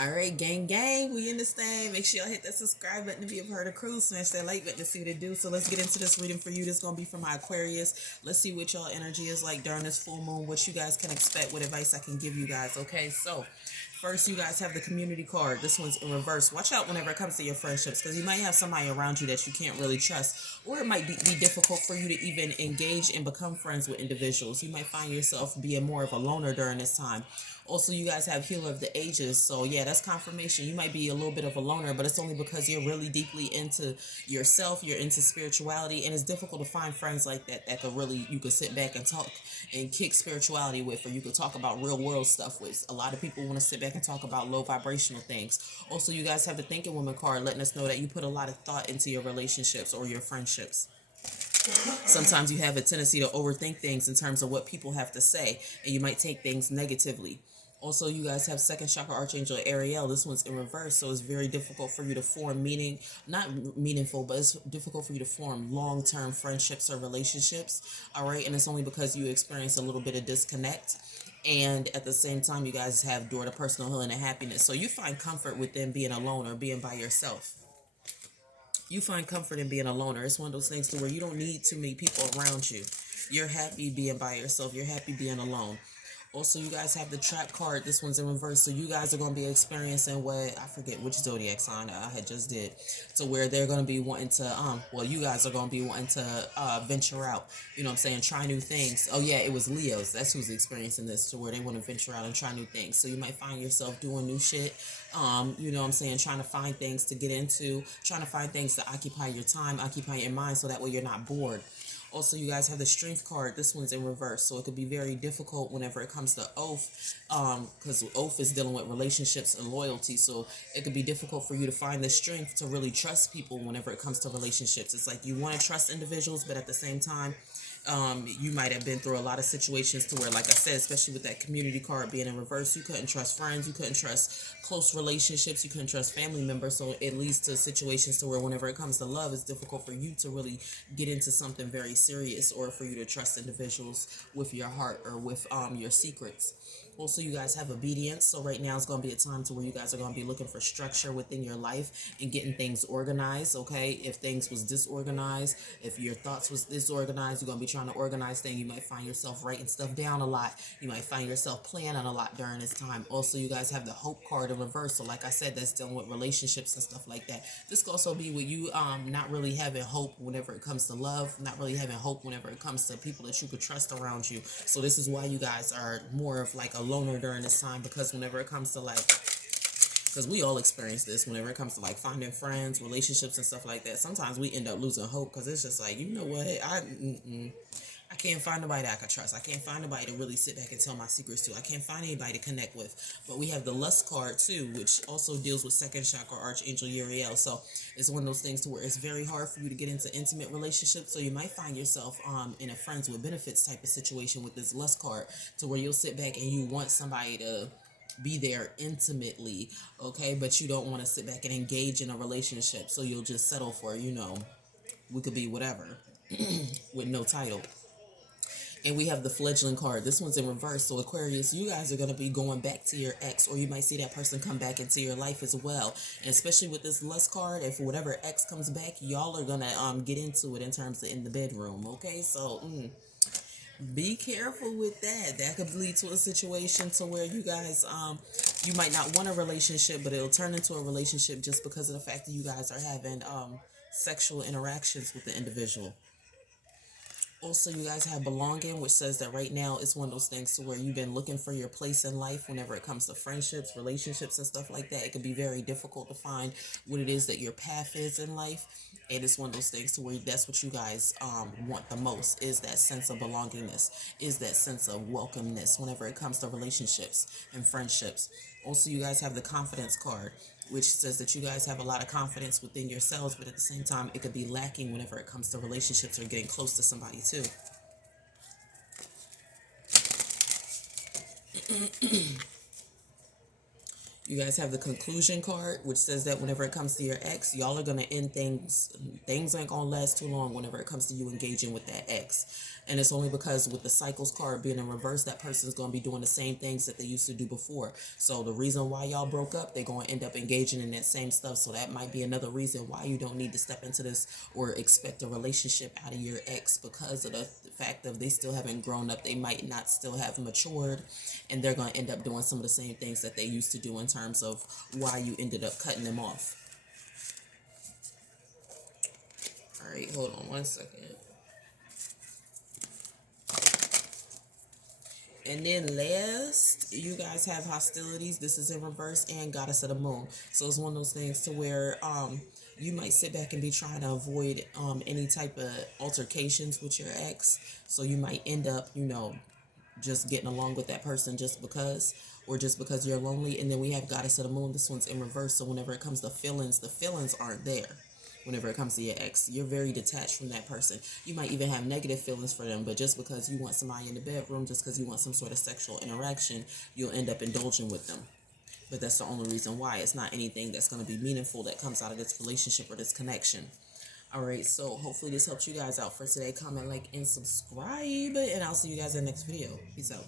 All right, gang, we in this thing. Make sure y'all hit that subscribe button to be a part of the crew. Smash that like button to see what it do. So let's get into this reading for you. This is gonna be for my Aquarius. Let's see what y'all energy is like during this full moon. What you guys can expect. What advice I can give you guys. Okay, so first, you guys have the community card. This one's in reverse. Watch out whenever it comes to your friendships because you might have somebody around you that you can't really trust, or it might be difficult for you to even engage and become friends with individuals. You might find yourself being more of a loner during this time. Also, you guys have Healer of the Ages. So, yeah, that's confirmation. You might be a little bit of a loner, but it's only because you're really deeply into yourself. You're into spirituality. And it's difficult to find friends like that could really, you could sit back and talk and kick spirituality with, or you could talk about real world stuff with. A lot of people want to sit back and talk about low vibrational things. Also, you guys have the Thinking Woman card letting us know that you put a lot of thought into your relationships or your friendships. Sometimes you have a tendency to overthink things in terms of what people have to say, and you might take things negatively. Also, you guys have second chakra archangel Ariel. This one's in reverse, so it's very difficult for you to form not meaningful, but it's difficult for you to form long-term friendships or relationships. All right, and it's only because you experience a little bit of disconnect. And at the same time, you guys have door to personal healing and happiness. So you find comfort within being alone or being by yourself. You find comfort in being a loner. It's one of those things to where you don't need too many people around you. You're happy being by yourself. You're happy being alone. Also, you guys have the trap card. This one's in reverse. So you guys are going to be experiencing what, I forget which zodiac sign I had just did. So where they're going to be wanting to, you guys are going to be wanting to venture out. You know what I'm saying? Try new things. Oh, yeah, it was Leos. That's who's experiencing this, to where they want to venture out and try new things. So you might find yourself doing new shit. You know what I'm saying? Trying to find things to get into, trying to find things to occupy your time, occupy your mind, so that way you're not bored. Also, you guys have the strength card. This one's in reverse, so it could be very difficult whenever it comes to oath, because oath is dealing with relationships and loyalty. So it could be difficult for you to find the strength to really trust people whenever it comes to relationships. It's like you want to trust individuals, but at the same time, you might have been through a lot of situations to where, like I said, especially with that community card being in reverse, you couldn't trust friends, you couldn't trust close relationships, you couldn't trust family members. So it leads to situations to where whenever it comes to love, it's difficult for you to really get into something very serious, or for you to trust individuals with your heart or with your secrets. Also, you guys have obedience. So right now is going to be a time to where you guys are going to be looking for structure within your life and getting things organized. Okay, if things was disorganized, if your thoughts was disorganized, you're going to be trying to organize things. You might find yourself writing stuff down a lot. You might find yourself planning a lot during this time. Also, you guys have the hope card in reverse. So like I said, that's dealing with relationships and stuff like that. This could also be with you not really having hope whenever it comes to love, not really having hope whenever it comes to people that you could trust around you. So this is why you guys are more of like a loner during this time, because whenever it comes to like, because we all experience this, whenever it comes to like finding friends, relationships and stuff like that, sometimes we end up losing hope, because it's just like, you know what, I can't find nobody that I can trust. I can't find nobody to really sit back and tell my secrets to. I can't find anybody to connect with. But we have the lust card too, which also deals with second chakra archangel Uriel. So it's one of those things to where it's very hard for you to get into intimate relationships. So you might find yourself in a friends with benefits type of situation with this lust card, to where you'll sit back and you want somebody to be there intimately, okay, but you don't want to sit back and engage in a relationship. So you'll just settle for, we could be whatever with no title. And we have the fledgling card. This one's in reverse. So Aquarius, you guys are going to be going back to your ex, or you might see that person come back into your life as well. And especially with this lust card, if whatever ex comes back, y'all are going to get into it in terms of in the bedroom. Okay, so be careful with that. That could lead to a situation to where you guys you might not want a relationship, but it'll turn into a relationship just because of the fact that you guys are having sexual interactions with the individual. Also, you guys have belonging, which says that right now it's one of those things to where you've been looking for your place in life whenever it comes to friendships, relationships, and stuff like that. It can be very difficult to find what it is that your path is in life. And it's one of those things to where that's what you guys want the most, is that sense of belongingness, is that sense of welcomeness whenever it comes to relationships and friendships. Also, you guys have the confidence card, which says that you guys have a lot of confidence within yourselves, but at the same time, it could be lacking whenever it comes to relationships or getting close to somebody too. You guys have the conclusion card, which says that whenever it comes to your ex, y'all are going to end things. Things ain't going to last too long whenever it comes to you engaging with that ex. And it's only because with the cycles card being in reverse, that person's going to be doing the same things that they used to do before. So the reason why y'all broke up, they're going to end up engaging in that same stuff. So that might be another reason why you don't need to step into this or expect a relationship out of your ex, because of the fact of they still haven't grown up. They might not still have matured, and they're going to end up doing some of the same things that they used to do in terms of why you ended up cutting them off. All right, hold on one second. And then last, you guys have hostilities. This is in reverse, and goddess of the moon. So it's one of those things to where you might sit back and be trying to avoid any type of altercations with your ex. So you might end up, just getting along with that person just because, or just because you're lonely. And then we have goddess of the moon. This one's in reverse. So whenever it comes to feelings, the feelings aren't there. Whenever it comes to your ex, you're very detached from that person. You might even have negative feelings for them, but just because you want somebody in the bedroom, just because you want some sort of sexual interaction, you'll end up indulging with them. But that's the only reason why. It's not anything that's going to be meaningful that comes out of this relationship or this connection. All right, so hopefully this helps you guys out for today. Comment, like, and subscribe, and I'll see you guys in the next video. Peace out.